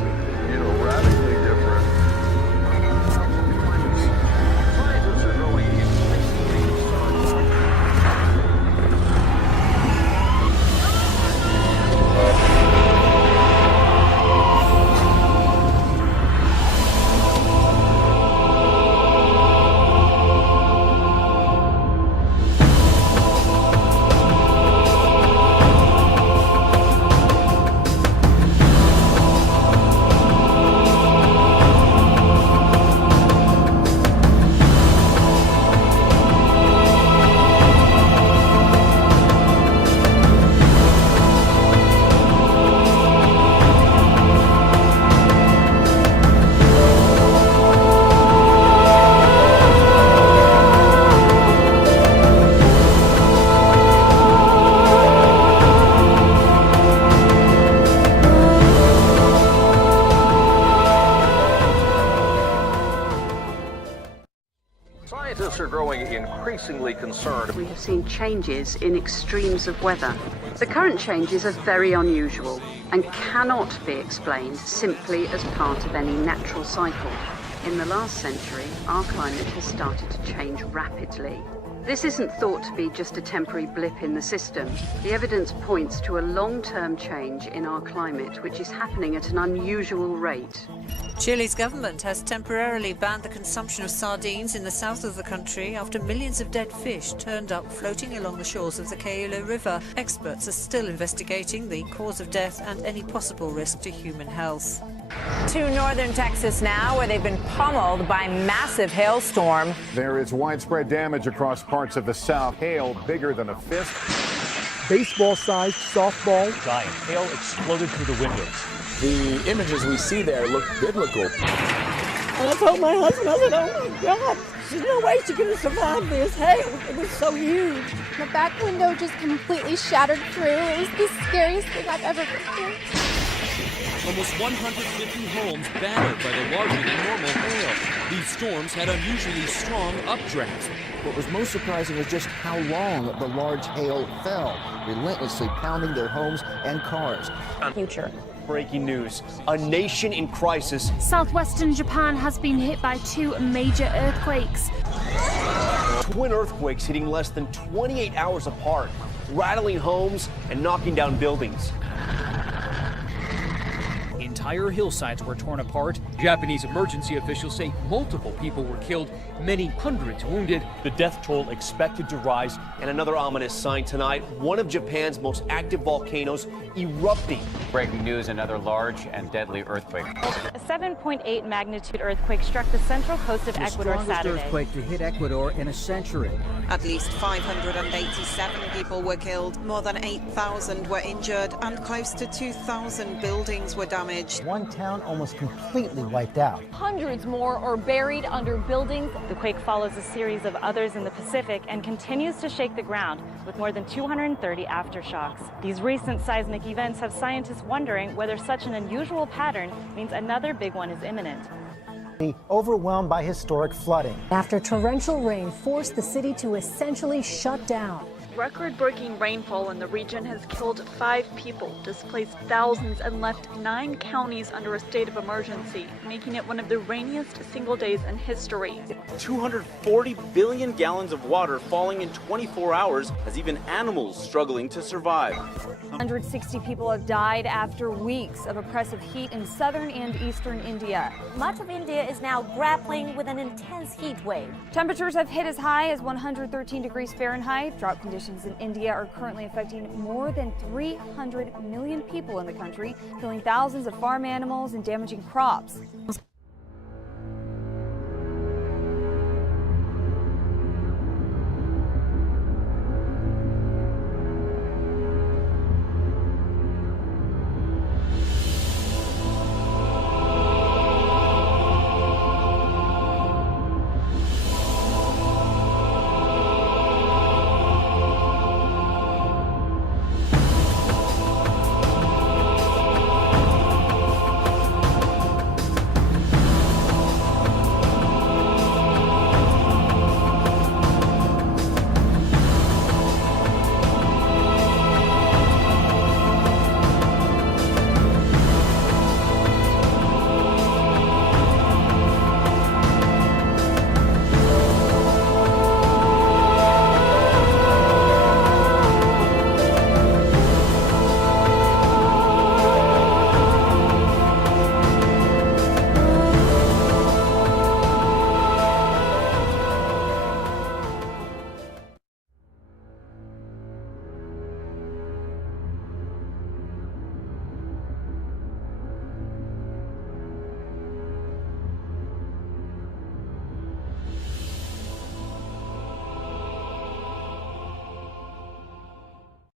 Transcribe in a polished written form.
radically different. Scientists are growing Scientists are growing increasingly concerned. We have seen changes in extremes of weather. The current changes are very unusual and cannot be explained simply as part of any natural cycle. In the last century, our climate has started to change rapidly. This isn't thought to be just a temporary blip in the system. The evidence points to a long-term change in our climate, which is happening at an unusual rate. Chile's government has temporarily banned the consumption of sardines in the south of the country after millions of dead fish turned up floating along the shores of the Cailo River. Experts are still investigating the cause of death and any possible risk to human health. To northern Texas now, where they've been pummeled by massive hailstorm. There is widespread damage across parts of the South. Hail bigger than a fist. Baseball-sized softball. Giant hail exploded through the windows. The images we see there look biblical. And I told my husband, I said, oh my God, there's no way she's gonna survive this hail. It was so huge. The back window just completely shattered through. It was the scariest thing I've ever been through. Almost 150 homes battered by the larger than normal hail. These storms had unusually strong updrafts. What was most surprising was just how long the large hail fell, relentlessly pounding their homes and cars. Future. Breaking news. A nation in crisis. Southwestern Japan has been hit by 2 major earthquakes. Twin earthquakes hitting less than 28 hours apart, rattling homes and knocking down buildings. Entire hillsides were torn apart. Japanese emergency officials say multiple people were killed, many hundreds wounded. The death toll expected to rise. And another ominous sign tonight, one of Japan's most active volcanoes erupting. Breaking news, another large and deadly earthquake. A 7.8 magnitude earthquake struck the central coast of Ecuador Saturday. The strongest earthquake to hit Ecuador in a century. At least 587 people were killed, more than 8,000 were injured, and close to 2,000 buildings were damaged. One town almost completely wiped out. Hundreds more are buried under buildings. The quake follows a series of others in the Pacific and continues to shake the ground with more than 230 aftershocks. These recent seismic events have scientists wondering whether such an unusual pattern means another big one is imminent. Overwhelmed by historic flooding. After torrential rain forced the city to essentially shut down. Record-breaking rainfall in the region has killed 5 people, displaced thousands, and left 9 counties under a state of emergency, making it one of the rainiest single days in history. 240 billion gallons of water falling in 24 hours has even animals struggling to survive. 160 people have died after weeks of oppressive heat in southern and eastern India. Much of India is now grappling with an intense heat wave. Temperatures have hit as high as 113 degrees Fahrenheit. Drought conditions in India are currently affecting more than 300 million people in the country, killing thousands of farm animals and damaging crops.